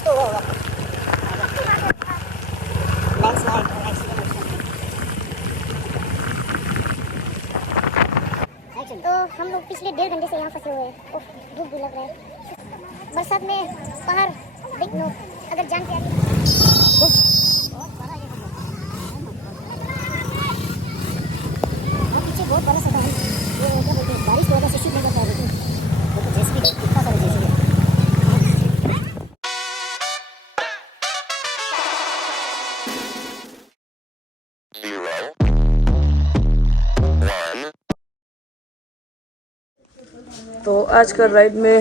कुछ तो हुआ होगा। लैंडस्लाइड और एक्सीडेंट। तो हम लोग पिछले 1.5 घंटे से यहाँ फंसे हुए हैं। ओह, धूप भी लग रहा है। बरसात में पहाड़ बिग नो, अगर जान के आगे पीछे बहुत बड़ा सा है। ये क्या बोलते हैं, बारिश की वजह से शूट नहीं कर पा रहे थे। देखो जेसीबी, कितना सारा जेसीबी है। तो आज का राइड में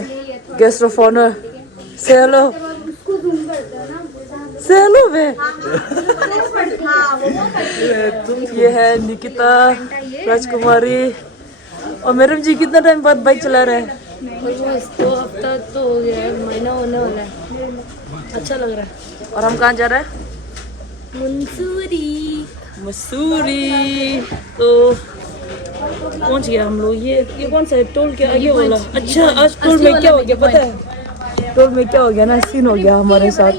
गेस्ट ऑफ ऑनर से हेलो बे। ये है निकिता, राजकुमारी और मैडम जी। कितना टाइम बाद बाइक चला रहे हैं? ऑलमोस्ट 2 हफ्ता तो हो गया है, महीना होने वाला है। अच्छा लग रहा है। और हम कहाँ जा रहे हैं? मसूरी। तो पहुंच गया हम लोग। ये कौन सा है? टोल के आगे वाला। अच्छा, आज टोल में क्या हो गया पता है? टोल में क्या हो गया ना, सीन हो गया हमारे साथ।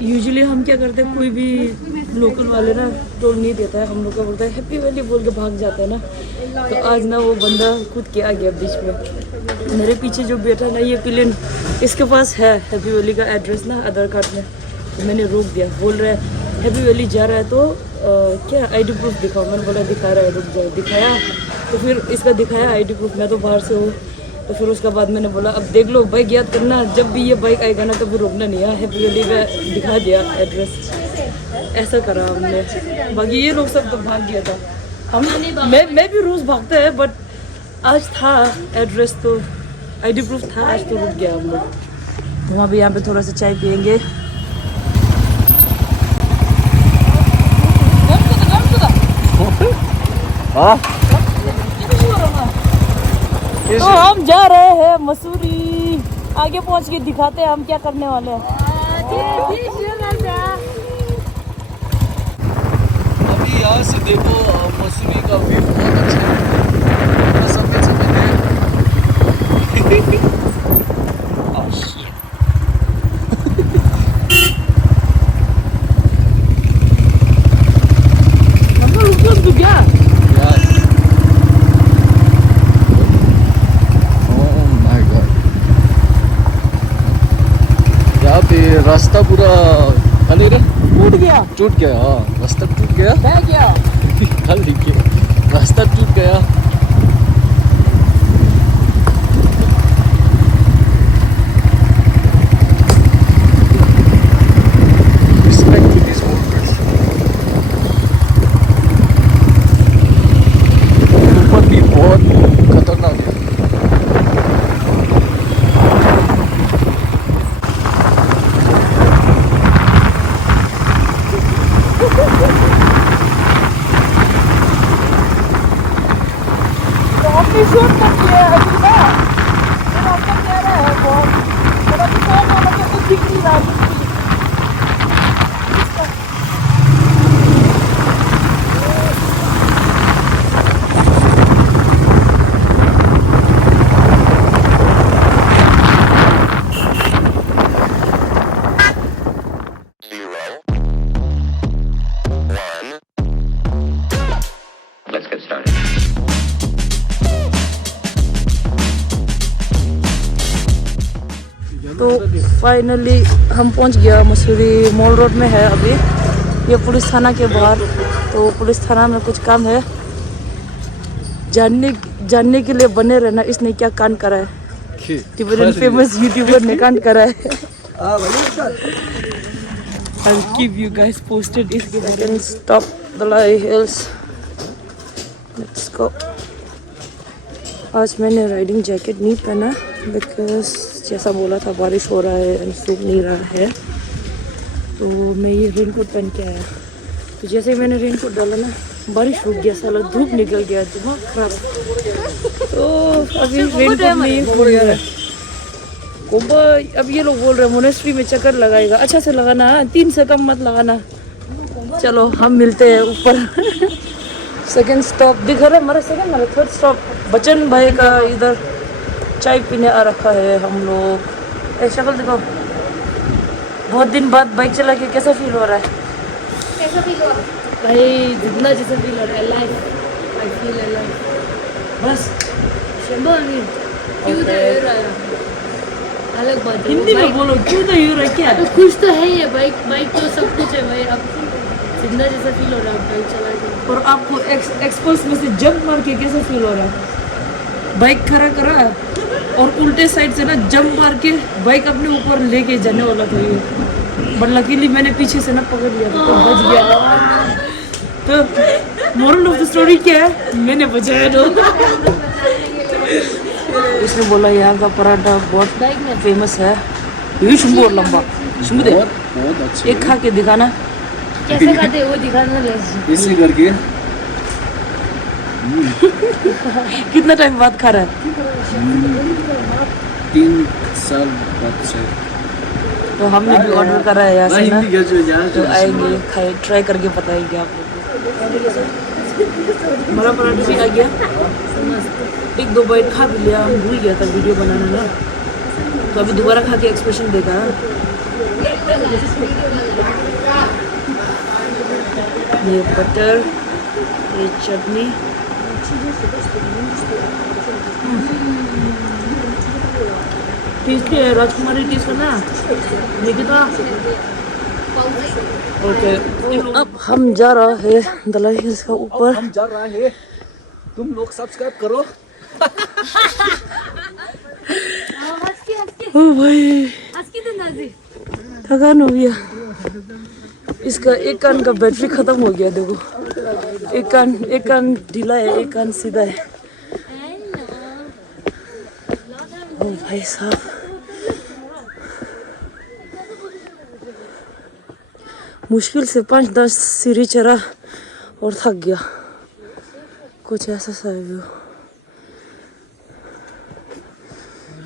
यूजुअली हम क्या करते हैं, कोई भी लोकल वाले ना टोल नहीं देता है, हम लोग का बोलता है हैप्पी वैली बोल के भाग जाता है ना। तो आज ना वो बंदा खुद के आ गया बीच में। मेरे पीछे जो बैठा ना ये पिलिन, इसके पास है हैप्पी वैली का एड्रेस ना आधार कार्ड में। तो मैंने रोक दिया, बोल रहा है हैप्पी वैली जा रहा है तो क्या आईडी प्रूफ दिखाओ। मैंने बोला दिखा रहा है, रुक जाओ। दिखाया तो फिर इसका दिखाया आईडी प्रूफ। मैं तो बाहर से हूँ। तो फिर उसके बाद मैंने बोला अब देख लो बाइक याद करना, जब भी ये बाइक आएगा ना कभी रोकना नहीं है। हैप्पी वैली का दिखा दिया एड्रेस, ऐसा करा हमने। बाकी ये लोग सब तो भाग गया था। मैं भी रोज भागता है, बट आज था एड्रेस तो आईडी प्रूफ था, आज तो रुक गया हम लोग। तो हम अभी यहाँ पे थोड़ा सा चाय पियेंगे। तो हम जा रहे हैं मसूरी। आगे पहुंच के दिखाते हैं हम क्या करने वाले हैं। अभी यहाँ से देखो मसूरी का व्यू बहुत अच्छा है। सफेद सफेद है। रास्ता पूरा टूट गया। हाँ, रास्ता टूट गया। कल देखिए रास्ता टूट गया। Respect to these workers. ऊपर भी बहुत खतरनाक है। तो फाइनली हम पहुंच गया मसूरी। मॉल रोड में है अभी, ये पुलिस थाना के बाहर। तो पुलिस थाना में कुछ काम है, जानने के लिए बने रहना। इसने क्या कांड करा है, तिब्बतन फेमस यूट्यूबर ने कांड करा है। I'll keep you guys posted if you can stop the hills. Let's go. आज मैंने राइडिंग जैकेट नहीं पहना बिकॉज जैसा बोला था बारिश हो रहा है एंड सूख नहीं रहा है। तो मैं ये रेनकोट पहन के आया। तो जैसे ही मैंने रेनकोट डाला ना बारिश रुक गया, साला धूप निकल गया, दिमाग खराब। तो अभी रेनकोट नहीं हो गया है। अब ये लोग बोल रहे हैं मोनेस्ट्री में चक्कर लगाएगा, अच्छा से लगाना, 3 से कम मत लगाना। चलो हम मिलते हैं ऊपर। सेकंड स्टॉप दिख रहा है हमारा, सेकंड हमारा थर्ड स्टॉप बच्चन भाई का। इधर चाय पीने आ रखा है हम लोग। एक शक्ल दिखाओ। बहुत दिन बाद बाइक चला के कैसा फील हो रहा है? कैसा फील हुआ? भाई जितना जैसे फील हो रहा है लाइफ, आई फील अलाइव। बस शंभू नहीं क्यों तो ये रहा अलग बात है। हिंदी में बोलो, क्यों तो यूं रहा क्या? तो खुश तो है ये बाइक, बाइक तो सब कुछ है भाई। अब जितना जैसा फील हो रहा है बाइक चला के। और आपको एक्सपल्स में से जंप मार के कैसा फील हो रहा है? बाइक खड़ा करा और उल्टे साइड से ना जंप मार के बाइक अपने ऊपर लेके जाने वाला था ये, बट लकीली मैंने पीछे से ना पकड़ लिया था तो बच गया। तो मोरल ऑफ द स्टोरी क्या है? मैंने बचाया तो। इसने बोला यहाँ का पराठा बहुत फेमस है। ये शंभू और लंबा शंभू दे बहुत अच्छे एक खा के दिखाना कैसे खाते हैं वो दिखाना ले। इसी करके कितना टाइम बाद खा रहा है? 3 साल बाद से तो हमने भी ऑर्डर करा है यहाँ से ना, हिंदी कैसे यार तो आएंगे खाए ट्राई करके बताएंगे आप लोग को। हमारा पराठा भी आ गया, 1-2 बाइट खा भी लिया। हम भूल गया था वीडियो बनाना ना, तो अभी दोबारा खा के एक्सप्रेशन देखा। ये बटर, ये चटनी, टेस्टी है। राजकुमारी टेस्ट करना निकिता। ओके, अब हम जा रहा है दलाई हिल्स का ऊपर। हम जा रहा है, तुम लोग सब्सक्राइब करो। ओ भाई थकान हो गया। इसका एक कान का बैटरी खत्म हो गया। देखो एक कान ढीला है, एक कान सीधा है। ओ भाई साहब, मुश्किल से 5-10 सीढ़ी चढ़ा और थक गया। कुछ ऐसा सा व्यू।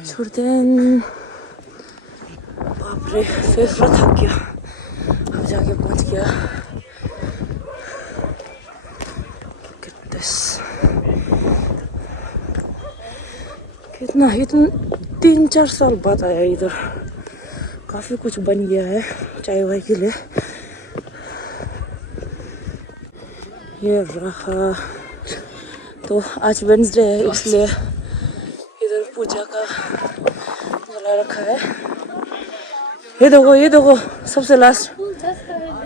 छोड़ते हैं। बाप रे, फेफड़ा थक गया। अब जाके पहुंच गया। कितना 3-4 साल बाद आया इधर। काफ़ी कुछ बन गया है चाय वाय के लिए। ये रहा। तो आज वेडनेसडे है इसलिए इधर पूजा का गला रखा है। ये देखो सबसे लास्ट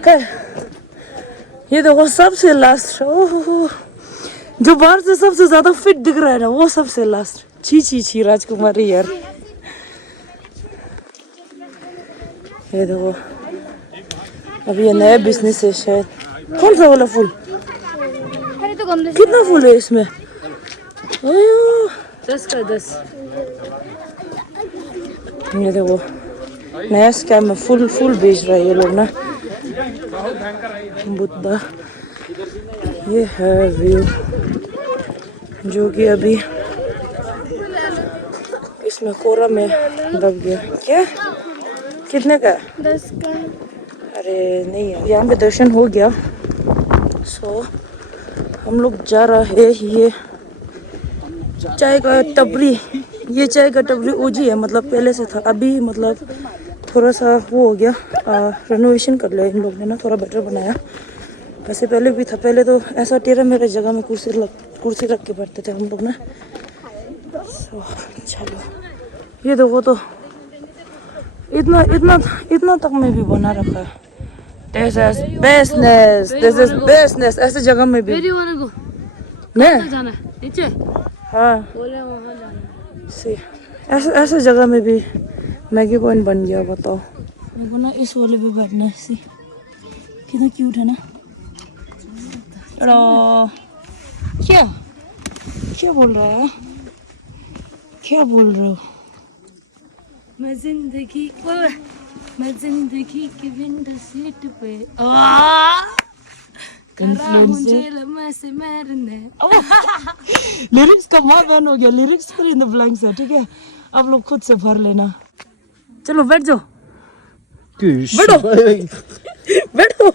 कर। ये देखो सबसे लास्ट। ओह, जो बाहर से सबसे ज्यादा फिट दिख रहा है ना वो सबसे लास्ट। छी राजकुमारी यार। ये देखो अभी ये नया बिजनेस है शायद। कौन सा वाला फूल? कितना फूल है इसमें? 10 का 10। ये देखो नया स्कैम में फूल बेच रहा है ये लोग ना। बुद्धा। ये है व्यू जो कि अभी इसमें कोरा में दब गया। क्या कितने का? 10 का। अरे नहीं है। यहाँ पे दर्शन हो गया। सो हम लोग जा रहा है ये चाय का टपरी। ये चाय का टपरी ओजी है, मतलब पहले से था। अभी मतलब थोड़ा सा वो हो गया, रेनोवेशन कर लिया इन लोग ने ना, थोड़ा बेटर बनाया। वैसे पहले भी था, पहले तो ऐसा टेढ़ा मेरा जगह में कुर्सी रख के बैठते थे हम लोग ना। चलो ये देखो तो इतना तक में भी बना रखा है। This is business. ऐसे जगह में भी मैं जाना है नीचे, हाँ बोले वहाँ जाना सी ऐसे जगह में भी मैगी पॉइंट बन गया। बताओ मेरे को ना इस वाले पे बैठना है। सी कितना क्यूट है ना। क्या बोल रहा है? क्या बोल रहे हो? मैं जिंदगी के विंडो सीट पे लिरिक्स का मार बैन हो गया। लिरिक्स फिर इन द ब्लैंक्स है, ठीक है? आप लोग खुद से भर लेना। चलो बैठ जाओ। बैठो।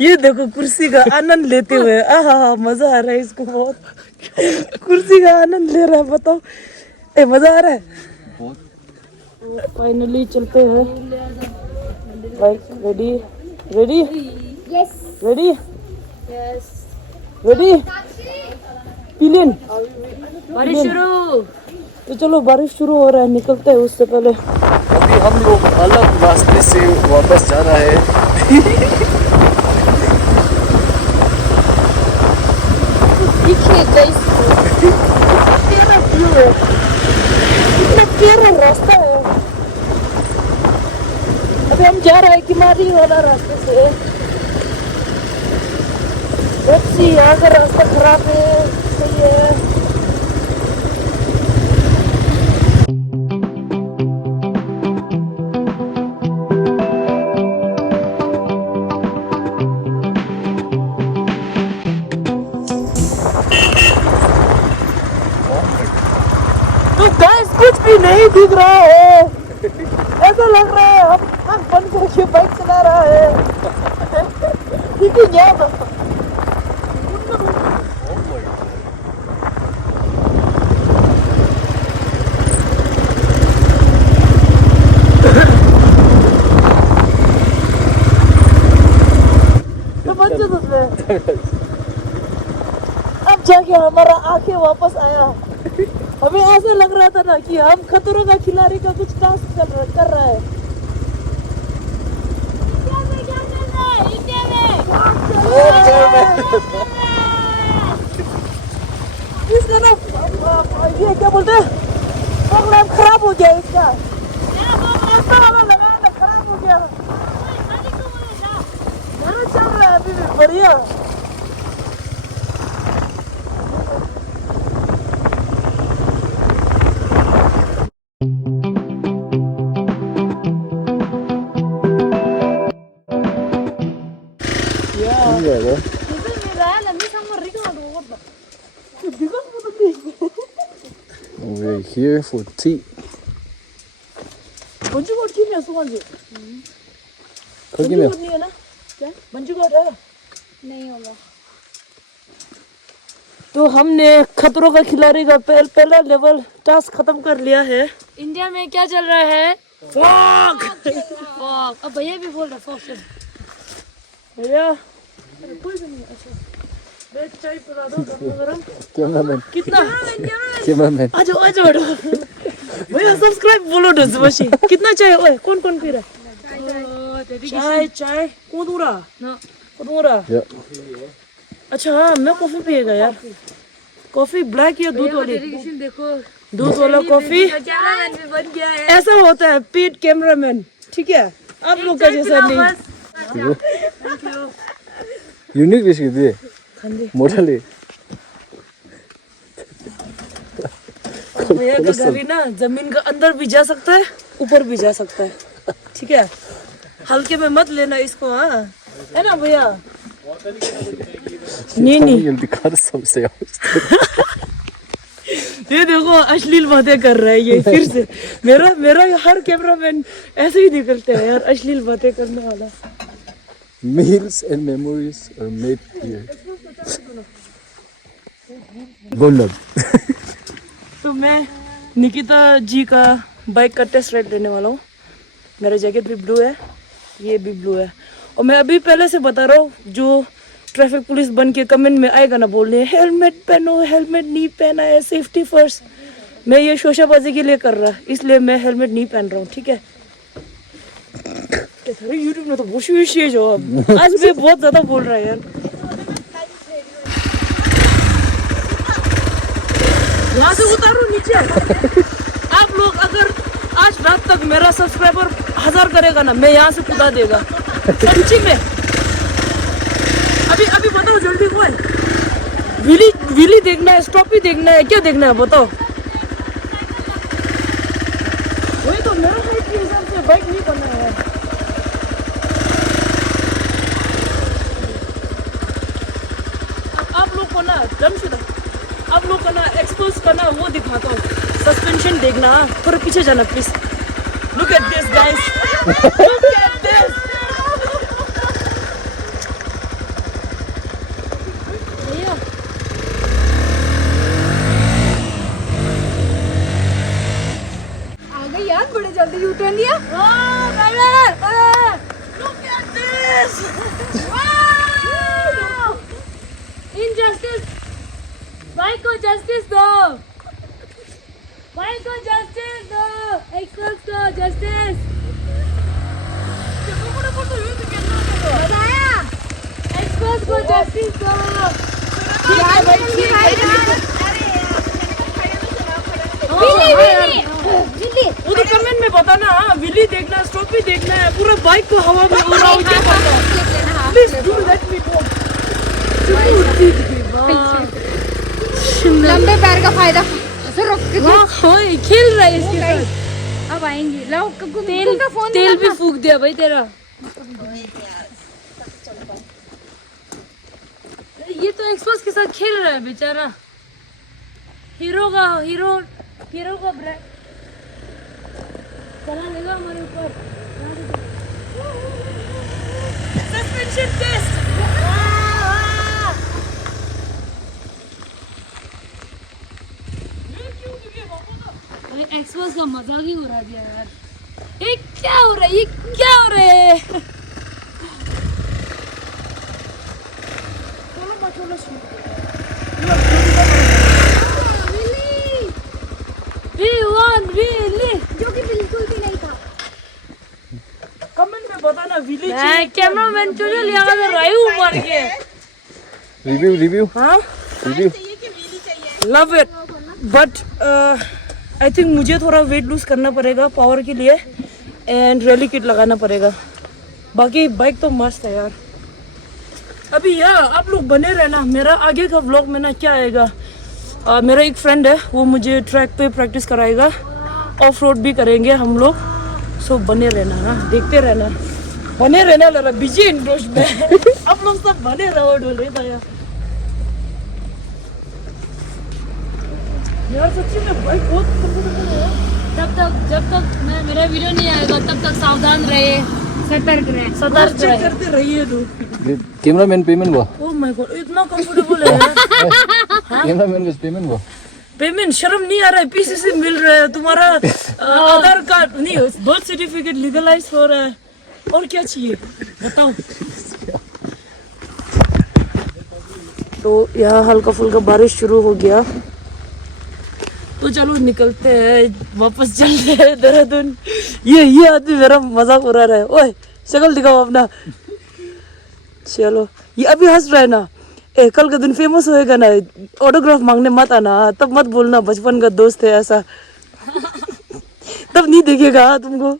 ये देखो कुर्सी का आनंद लेते हुए। आहा मजा आ रहा है इसको बहुत। कुर्सी का आनंद ले रहा है। बताओ ए मजा आ रहा है। बहुत। फाइनली चलते हैं। Bike ready ready yes ready yes ready pillion बारिश शुरू। तो चलो बारिश शुरू हो रहा है, निकलते हैं उससे पहले। अभी हम लोग अलग रास्ते से वापस जा रहा है। देखिए गाइस कितना प्यारा रास्ता है। अभी हम जा रहे हैं किमारी वाला रास्ते से। देखिए यहाँ का रास्ता खराब है, सही है। तो गाइस कुछ भी नहीं दिख रहा है, ऐसा लग रहा है हम आँख बंद करके बाइक चला रहा है। लेकिन यार तो बच्चे उसमें अब जाके हमारा आंखें वापस आया। हमें ऐसा लग रहा था ना कि हम खतरों का खिलाड़ी का कुछ टास्क कर रहा है। इसका ना ये क्या बोलते हैं, प्रोग्राम खराब हो गया इसका। वाला लगाया ना, खराब हो गया। गाना चल रहा है अभी भी बढ़िया। We're here for tea. मंजूगढ़ की में सुगंध 거기는 नहीं है ना? क्या मंजूगढ़ है? नहीं होगा। तो हमने खतरों का खिलाड़ी का पहला लेवल टास्क खत्म कर लिया है। इंडिया में क्या चल रहा है? Fog fog. अब भैया भी बोल रहा फॉग चल। भैया कोई भी नहीं। अच्छा मैं चाय पिला दो गरम। cameraman. कितना cameraman. आ जाओ भैया सब्सक्राइब बोलो दो सुबह। कितना चाय? ओए कौन कौन पी रहा है? चाय कौन हो रहा? कौन हो रहा? Yeah. अच्छा हाँ मैं कॉफी पिएगा यार। कॉफी ब्लैक या दूध वाली? देखो दूध वाला कॉफी। कैमरामैन भी बन गया है। ऐसा होता है पेड कैमरामैन, ठीक है? आप लोग का जैसा नहीं। Unique रेसिपी मोरली। भैया का गाड़ी ना जमीन का अंदर भी जा सकता है, ऊपर भी जा सकता है, ठीक है? हल्के में मत लेना इसको, हाँ है ना भैया? नहीं दिखा सबसे। ये देखो अश्लील बातें कर रहा है ये फिर से। मेरा हर कैमरामैन ऐसे ही निकलता है यार, अश्लील बातें करने वाला। Meals and memories are made here. Gold. तो मैं निकिता जी का बाइक का टेस्ट राइड लेने वाला हूँ। मेरा जैकेट भी ब्लू है, ये भी ब्लू है। और मैं अभी पहले से बता रहा हूँ, जो ट्रैफिक पुलिस बन के कमेंट में आएगा ना बोलने हेलमेट पहनो, हेलमेट नहीं पहना है, सेफ्टी फर्स्ट। मैं ये शोशाबाजी के लिए कर रहा, इसलिए मैं हेलमेट नहीं पहन रहा हूँ, ठीक है? यूट्यूब में तो बहुत जो आज मैं बहुत ज्यादा बोल रहा है यार। यहाँ से उतारो नीचे। आप लोग अगर आज रात तक मेरा सब्सक्राइबर 1000 करेगा ना, मैं यहाँ से कूदा देगा सच्ची में। अभी बताओ जल्दी बोल। विली देखना है, स्टॉप ही देखना है, क्या देखना है बताओ? वही तो मेरा हाइट के हिसाब से बाइक नहीं करना है यार। आप लोग को ना जमशुदा, आप लोग का ना एक्सपोज करना वो दिखाता हूँ। सस्पेंशन देखना, थोड़ा पीछे जाना please. Look at this guys, look at this. यार बड़े जल्दी यू टर्न लिया। इनजस्टिस, भाई को जस्टिस दो, भाई को जस्टिस दो, एक्सपर्ट को जस्टिस। बताया, एक्सपर्ट को जस्टिस दो। वो तो कमेंट में बताना। हाँ, विली देखना, स्टॉपी देखना है, पूरा बाइक को हवा में उड़ाओ क्या करना है। प्लीज डू लेट मी गो। लंबे पैर का फायदा। हाँ, खेल रहा है इसके साथ। अब आएंगे। लो तेल भी फूक दिया भाई तेरा। ये तो एक्सपोज के साथ खेल रहा है बेचारा। हीरो का ब्रांड चला लेगा हमारे ऊपर। Suspension test. एक्सपोज का मजाक ही उड़ा दिया यार। ये क्या हो रहा है, ये क्या हो रहा है। जो कि बिल्कुल भी नहीं था। कमेंट में बताना विली। कैमरामैन चुनियो लिया कर रायू मार के। रिव्यू हाँ, review. Love it but I think मुझे थोड़ा वेट लूज करना पड़ेगा पावर के लिए एंड रैली किट लगाना पड़ेगा। बाकी बाइक तो मस्त है यार। अभी यार आप लोग बने रहना। मेरा आगे का व्लॉग में ना क्या आएगा, मेरा एक फ्रेंड है वो मुझे ट्रैक पे प्रैक्टिस कराएगा, ऑफ रोड भी करेंगे हम लोग। सो बने रहना ना, देखते रहना, बने रहना। लड़ा बिजी इंडोज में आप लोग सब बने रहो। डोले था यार सच्ची में बाइक बहुत कंफर्टेबल है। जब तक मेरा वीडियो नहीं आएगा तब तक सावधान रहे, सतर्क करते रहिए लोग। कैमरामैन पेमेंट हुआ। ओह माय गॉड, इतना कंफर्टेबल है यार। कैमरामैन का पेमेंट हुआ। पेमेंट शर्म नहीं आ रहा है, पीसीसी मिल रहा है, तुम्हारा आधार कार्ड नहीं, बर्थ सर्टिफिकेट लीगलाइज हो रहा है, और क्या चाहिए बताओ। तो यहाँ हल्का फुल्का बारिश शुरू हो गया, तो चलो निकलते हैं, वापस चलते हैं देहरादून। ये आदमी मेरा मजाक उड़ा रहा है। ओए शक्ल दिखाओ अपना। चलो, ये अभी हंस रहा है ना। कल का दिन फेमस होएगा ना, ऑटोग्राफ मांगने मत आना, तब मत बोलना बचपन का दोस्त है ऐसा। तब नहीं देखेगा तुमको।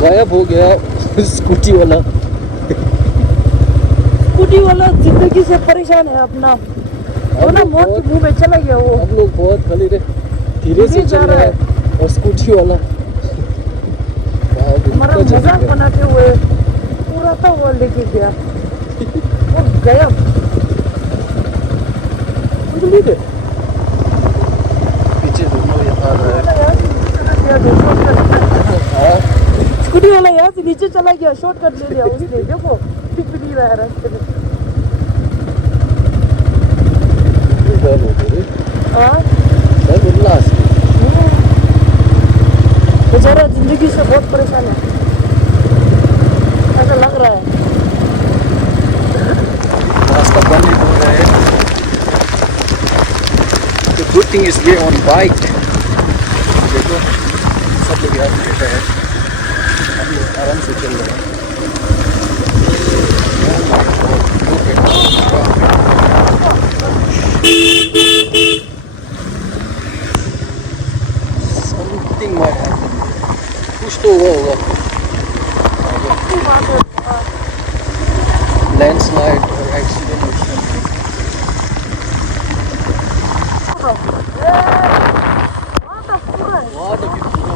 गायब हो गया स्कूटी वाला जिंदगी से परेशान है अपना, वो ना मौत के मुंह में चला गया। वो हम लोग बहुत खाली धीरे से चल रहे हैं और स्कूटी वाला हमारा मजाक बनाते हुए पूरा था वो लेके गया, वो गया। पीछे दोनों यहाँ स्कूटी वाला यहाँ से नीचे चला गया, शॉर्टकट ले लिया उसने। देखो दिख भी नहीं रहा है रास्ते में। बेचारा जिंदगी से बहुत परेशान है, ऐसा लग रहा है। रास्ता बंद हो रहा है। The good thing is we on bike. देखो सब लोग यहाँ बैठे हैं, हम लोग आराम से चल रहे हैं। something might happen. कुछ तो हुआ होगा. Landslide or accident or something. What a crazy.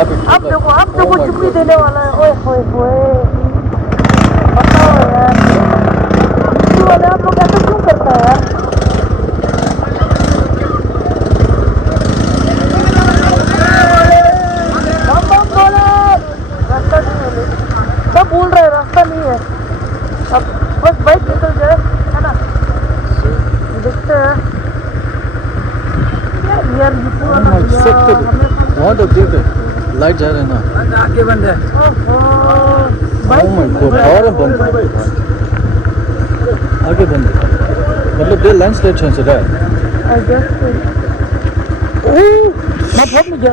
अब देखो चुपड़ी देने वाला है। ओए होए होए, बताओ यार, चुपड़ी वाले आप लोग ऐसा क्यों करता है यार? रास्ता नहीं है, सब बोल रहे हैं रास्ता नहीं है। अब बस बाइक निकल जाए, है ना? देखते हैं यार, ये पूरा वहाँ तक देख रहे, लाइट जा रहे हैं ना. आगे बंद है। Oh my God, और बंद है. आगे बंद है. मतलब दे लैंडस्लाइड चांस है. मतलब मुझे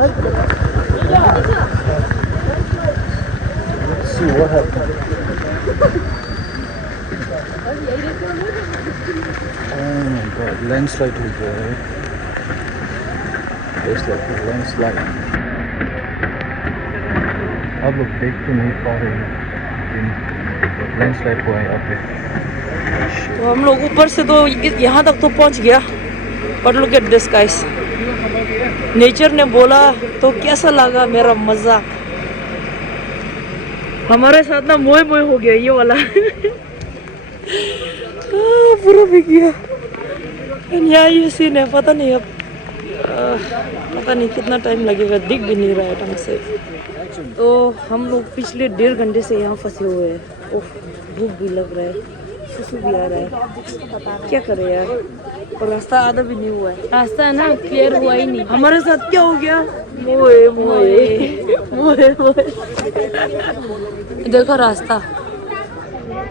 See what happened. Oh my God, landslide हो गया है. It's like a landslide. आप लोग देख तो नहीं पा रहे हैं, लेकिन लैंडस्लाइड हुआ है यहाँ पे. तो हम लोग ऊपर से तो यहाँ तक तो पहुँच गया, but look at this guys. Nature ने बोला तो कैसा लगा मेरा मजा. हमारे साथ ना मोए मोए हो गया ये वाला. पूरा बिक गया. यहाँ ये सीन है, पता नहीं अब पता नहीं कितना टाइम लगेगा, दिख भी नहीं रहा है ढंग से. तो हम लोग पिछले 1.5 घंटे से यहाँ फंसे हुए हैं. ओह, भूख भी लग रहा है, सुसु भी आ रहा है. क्या करें यार, और रास्ता आधा भी नहीं हुआ है. रास्ता है ना, क्लियर हुआ ही नहीं. हमारे साथ क्या हो गया? मोए मोए मोए मोए. देखो रास्ता,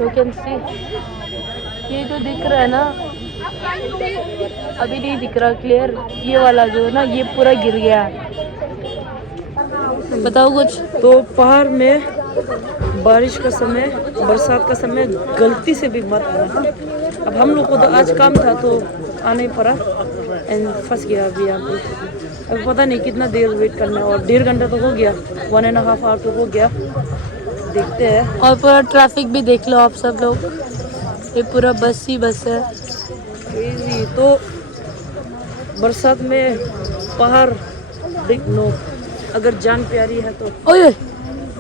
यू कैन सी, ये जो दिख रहा है ना, अभी नहीं दिख रहा क्लियर. ये वाला जो है ना, ये पूरा गिर गया है. बताओ कुछ. तो पहाड़ में बारिश का समय, बरसात का समय गलती से भी मत आना. अब हम लोग को तो आज काम था तो आना ही पड़ा एंड फंस गया अभी यहाँ पे. अब पता नहीं कितना देर वेट करना है, और 1.5 घंटा तो हो गया, 1.5 आवर तो हो गया. देखते हैं. और पूरा ट्रैफिक भी देख लो आप सब लोग, ये पूरा बस ही बस है. क्रेजी. तो बरसात में पहाड़ बिग नो, अगर जान प्यारी है तो. ओए,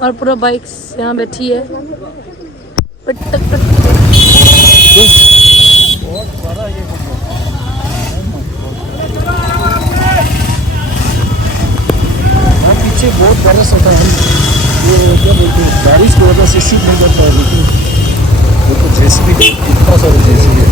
और पूरा बाइक्स यहाँ बैठी है. बहुत बड़ा ये हो गया. पीछे बहुत बड़ा सा था. ये क्या बोलते हैं, बारिश की वजह से सीट नहीं कर पाया, लेकिन वो तो जेसीबी, इतना सारा जेसीबी है.